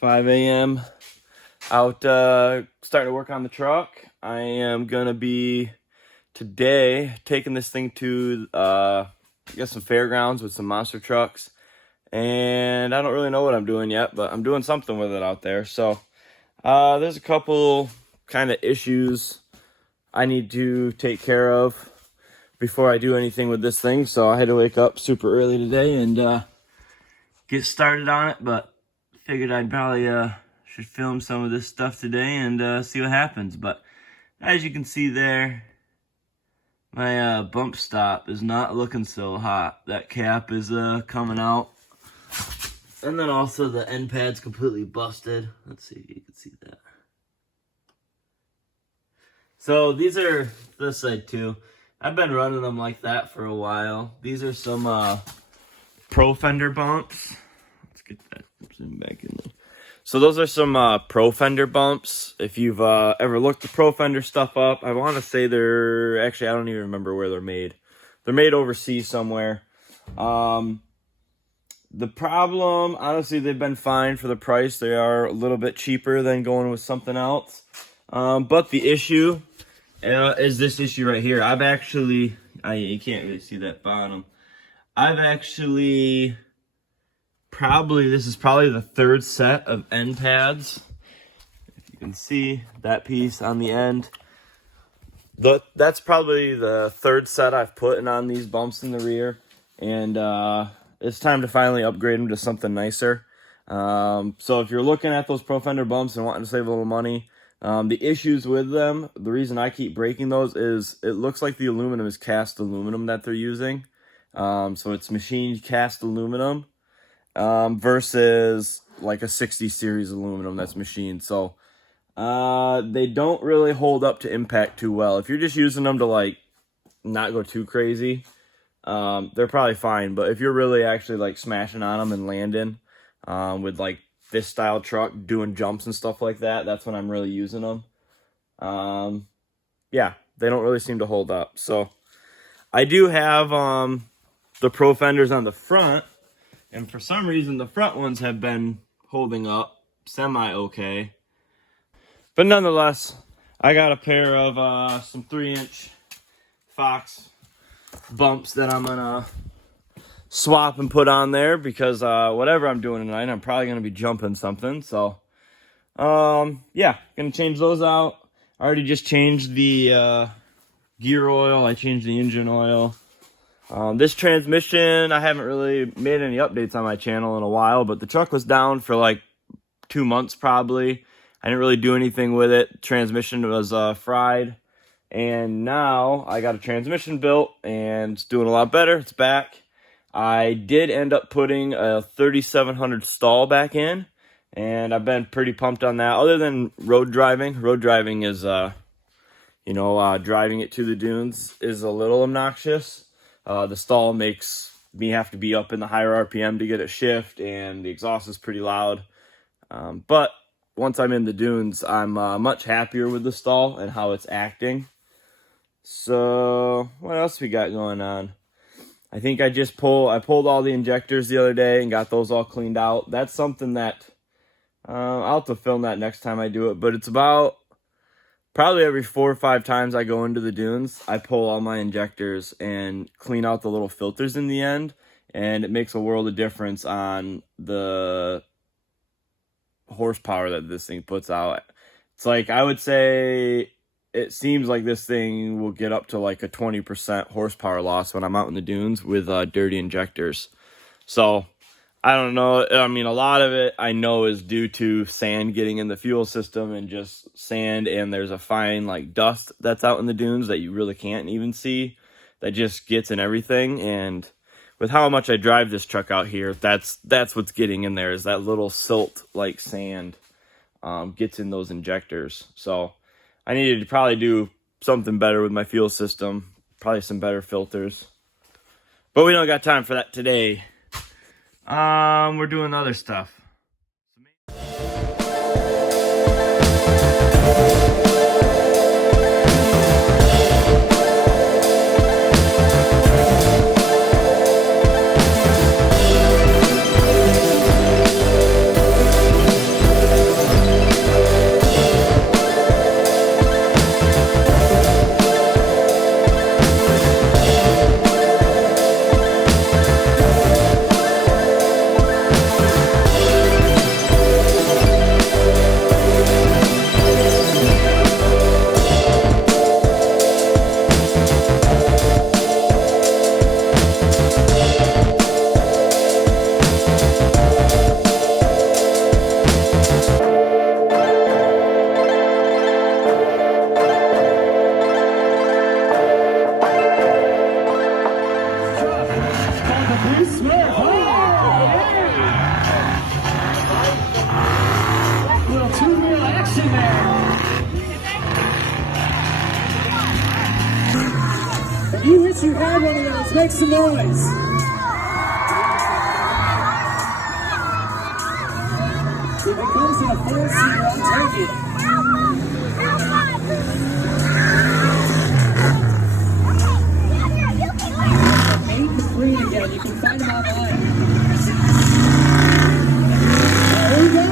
5 a.m. out starting to work on the truck. I am gonna be today taking this thing to I guess some fairgrounds with some monster trucks, and I don't really know what I'm doing yet, but I'm doing something with it out there. So there's a couple kind of issues I need to take care of before I do anything with this thing. So I had to wake up super early today and get started on it, but figured I'd probably should film some of this stuff today and see what happens. But as you can see there, my bump stop is not looking so hot. That cap is coming out, and then also the end pad's completely busted. Let's see if you can see that. So these are this side too. I've been running them like that for a while. These are some Pro Fender bumps. Let's get that zoom back in there. So those are some Pro Fender bumps. If you've ever looked the Pro Fender stuff up, I want to say they're actually, I don't even remember where they're made. They're made overseas somewhere. The problem, honestly, they've been fine for the price. They are a little bit cheaper than going with something else. But the issue is this issue right here. I've actually, you can't really see that bottom. I've actually this is probably the third set of end pads. If you can see that piece on the end, that's probably the third set I've put in on these bumps in the rear, and it's time to finally upgrade them to something nicer. So if you're looking at those Pro Fender bumps and wanting to save a little money, the issues with them, the reason I keep breaking those is it looks like the aluminum is cast aluminum that they're using. So it's machined cast aluminum versus like a 60 series aluminum that's machined. So they don't really hold up to impact too well. If you're just using them to like not go too crazy, they're probably fine. But if you're really actually like smashing on them and landing with like this style truck, doing jumps and stuff like that, that's when I'm really using them. Yeah, they don't really seem to hold up. So I do have the Pro Fenders on the front, and for some reason the front ones have been holding up semi-okay. But nonetheless, I got a pair of some 3-inch Fox bumps that I'm gonna swap and put on there because whatever I'm doing tonight, I'm probably gonna be jumping something. So yeah, gonna change those out. I already just changed the gear oil. I changed the engine oil. This transmission, I haven't really made any updates on my channel in a while, but the truck was down for like 2 months probably. I didn't really do anything with it. Transmission was fried, and now I got a transmission built and it's doing a lot better. It's back. I did end up putting a 3700 stall back in, and I've been pretty pumped on that. Other than road driving is, driving it to the dunes is a little obnoxious. The stall makes me have to be up in the higher RPM to get it shift, and the exhaust is pretty loud. But once I'm in the dunes, I'm much happier with the stall and how it's acting. So what else we got going on? I think I pulled all the injectors the other day and got those all cleaned out. That's something that I'll have to film that next time I do it, but it's about probably every 4 or 5 times I go into the dunes, I pull all my injectors and clean out the little filters in the end, and it makes a world of difference on the horsepower that this thing puts out. It's like, I would say it seems like this thing will get up to like a 20% horsepower loss when I'm out in the dunes with dirty injectors. So I don't know. I mean, a lot of it I know is due to sand getting in the fuel system and just sand, and there's a fine like dust that's out in the dunes that you really can't even see that just gets in everything. And with how much I drive this truck out here, that's what's getting in there, is that little silt like sand gets in those injectors. So I needed to probably do something better with my fuel system, probably some better filters. But we don't got time for that today. We're doing other stuff. wish you had one of those, make some noise. If it comes in a 4-seater, I'll take it. Made for free again. You can find them online. Here we go.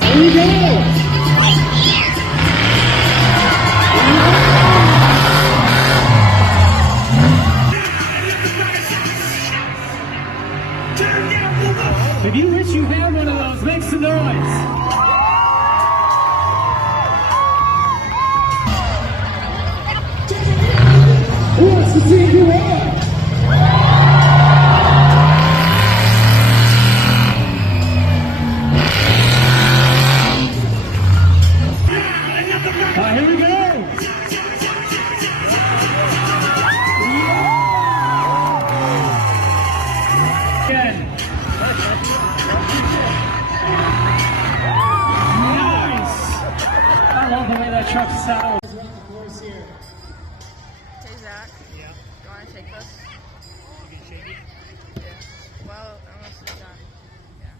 Here we go. If you wish you had one of those, make some noise. Who wants to see you on? Here we go. Again. Nice. I love the way that truck sounds. Around the course here. Hey Zach. Yeah. You want to take this? You can shake it. Yeah. Well, unless it's done. Yeah.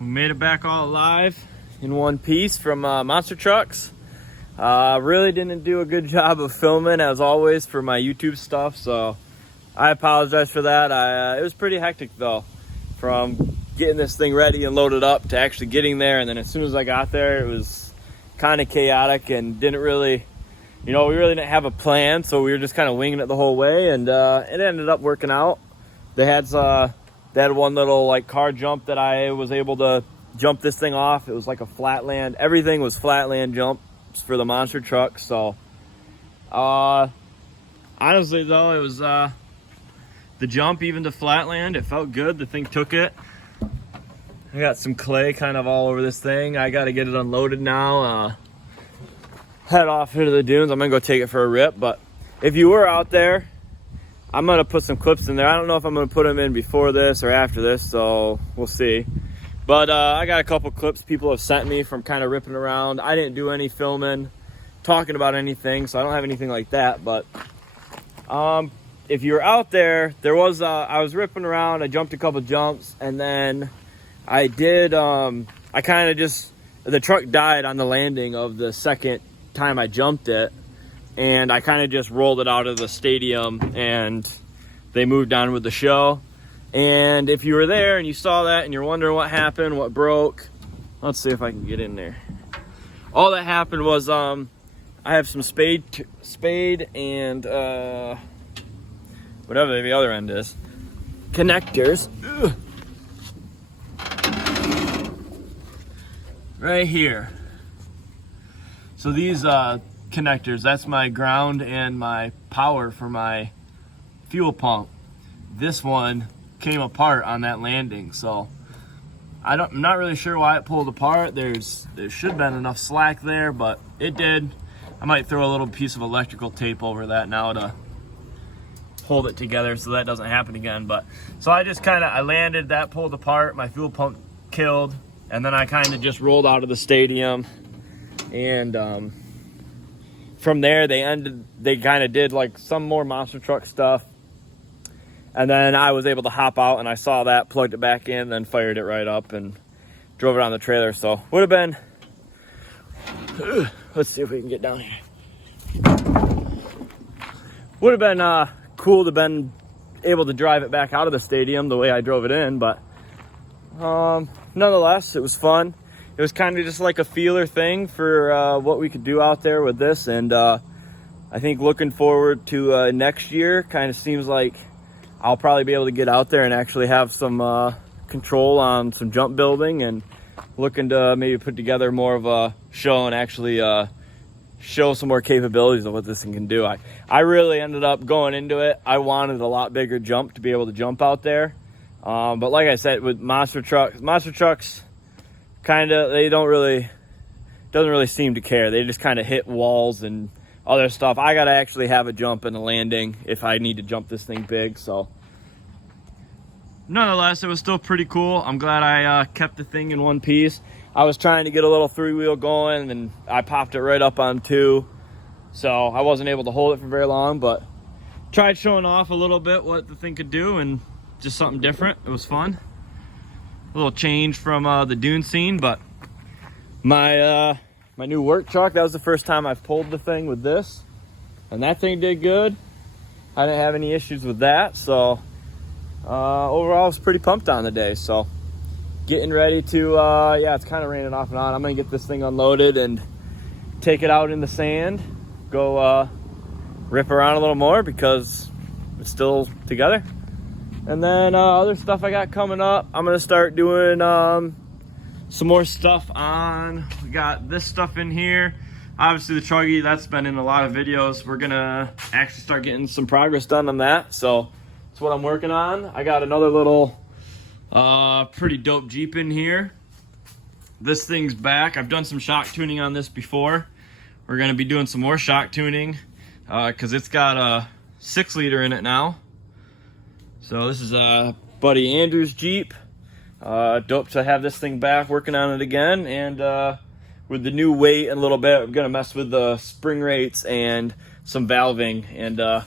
We made it back all alive in one piece from Monster Trucks. Really didn't do a good job of filming as always for my YouTube stuff, so I apologize for that. It was pretty hectic though, from getting this thing ready and loaded up to actually getting there, and then as soon as I got there it was kind of chaotic and didn't really, we really didn't have a plan, so we were just kind of winging it the whole way, and it ended up working out. They had one little like car jump that I was able to jump this thing off. It was like a flatland. Everything was flatland jumps for the Monster Truck. So honestly though, it was the jump even to flatland. It felt good. The thing took it. I got some clay kind of all over this thing. I got to get it unloaded now. Head off here to the dunes. I'm gonna go take it for a rip. But if you were out there, I'm gonna put some clips in there. I don't know if I'm gonna put them in before this or after this, so we'll see. But I got a couple clips people have sent me from kind of ripping around. I didn't do any filming, talking about anything, so I don't have anything like that. But if you were out there, I was ripping around. I jumped a couple jumps, and then I did. I kind of just, the truck died on the landing of the second time I jumped it, and I kind of just rolled it out of the stadium, and they moved on with the show. And if you were there and you saw that and you're wondering what happened, what broke, let's see if I can get in there. All that happened was I have some spade and whatever the other end is, connectors. Ugh. Right here. So these connectors, that's my ground and my power for my fuel pump. This one came apart on that landing, so I'm not really sure why it pulled apart. There should have been enough slack there, but it did. I might throw a little piece of electrical tape over that now to hold it together so that doesn't happen again. But so I just I landed, that pulled apart, my fuel pump killed, and then I kind of just rolled out of the stadium, and from there they kind of did like some more Monster Truck stuff. And then I was able to hop out, and I saw that, plugged it back in, then fired it right up and drove it on the trailer. So would have been, let's see if we can get down here. Would have been cool to been able to drive it back out of the stadium the way I drove it in, but nonetheless, it was fun. It was kind of just like a feeler thing for what we could do out there with this, and I think looking forward to next year. Kind of seems like I'll probably be able to get out there and actually have some control on some jump building, and looking to maybe put together more of a show and actually show some more capabilities of what this thing can do. I really ended up going into it, I wanted a lot bigger jump to be able to jump out there. But like I said, with Monster Trucks kind of, doesn't really seem to care. They just kind of hit walls and other stuff. I gotta actually have a jump and a landing if I need to jump this thing big. So nonetheless, it was still pretty cool. I'm glad I kept the thing in one piece. I was trying to get a little 3-wheel going, and I popped it right up on 2. So I wasn't able to hold it for very long, but tried showing off a little bit what the thing could do, and just something different. It was fun. A little change from the dune scene, but my new work truck, that was the first time I've pulled the thing with this, and that thing did good. I didn't have any issues with that, so overall I was pretty pumped on the day. So getting ready to yeah, it's kind of raining off and on. I'm gonna get this thing unloaded and take it out in the sand, go rip around a little more because it's still together. And then other stuff I got coming up, I'm gonna start doing some more stuff on. We got this stuff in here. Obviously the truggy, that's been in a lot of videos. We're gonna actually start getting some progress done on that. So that's what I'm working on. I got another little pretty dope Jeep in here. This thing's back. I've done some shock tuning on this before. We're gonna be doing some more shock tuning because it's got a 6-liter in it now. So this is buddy Andrew's Jeep. Dope to have this thing back, working on it again. And with the new weight and a little bit, I'm gonna mess with the spring rates and some valving and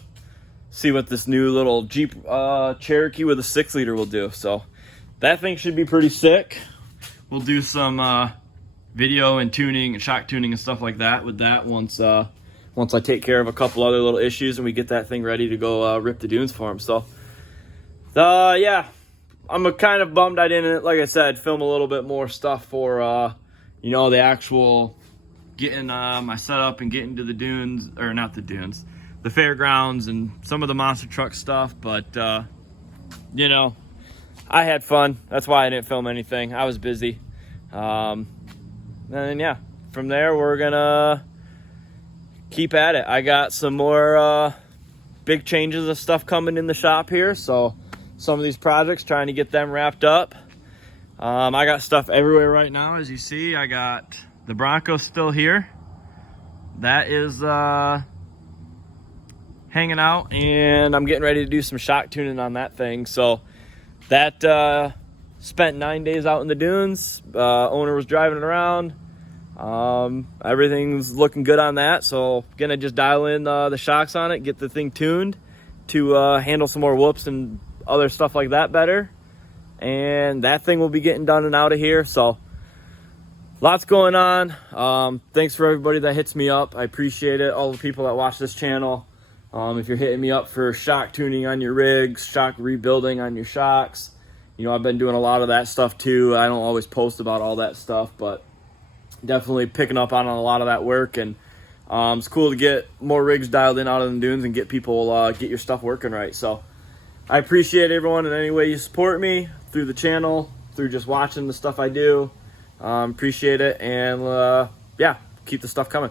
see what this new little Jeep Cherokee with a 6-liter will do. So that thing should be pretty sick. We'll do some video and tuning and shock tuning and stuff like that with that once I take care of a couple other little issues and we get that thing ready to go rip the dunes for him. So yeah, I'm kind of bummed I didn't, like I said, film a little bit more stuff for you know, the actual getting my setup and getting to the dunes, or not the dunes, the fairgrounds and some of the monster truck stuff. But you know, I had fun. That's why I didn't film anything. I was busy. And yeah, from there we're gonna keep at it. I got some more big changes of stuff coming in the shop here, so some of these projects, trying to get them wrapped up. I got stuff everywhere right now, as you see. I got the Bronco still here. That is hanging out, and I'm getting ready to do some shock tuning on that thing. So that spent 9 days out in the dunes. Owner was driving it around. Everything's looking good on that, so gonna just dial in the shocks on it, get the thing tuned to handle some more whoops and other stuff like that better. And that thing will be getting done and out of here. So lots going on. Thanks for everybody that hits me up. I appreciate it. All the people that watch this channel. If you're hitting me up for shock tuning on your rigs, shock rebuilding on your shocks, you know, I've been doing a lot of that stuff too. I don't always post about all that stuff, but definitely picking up on a lot of that work. And it's cool to get more rigs dialed in out of the dunes and get people get your stuff working right. So I appreciate everyone in any way you support me through the channel, through just watching the stuff I do. Appreciate it. And yeah, keep the stuff coming.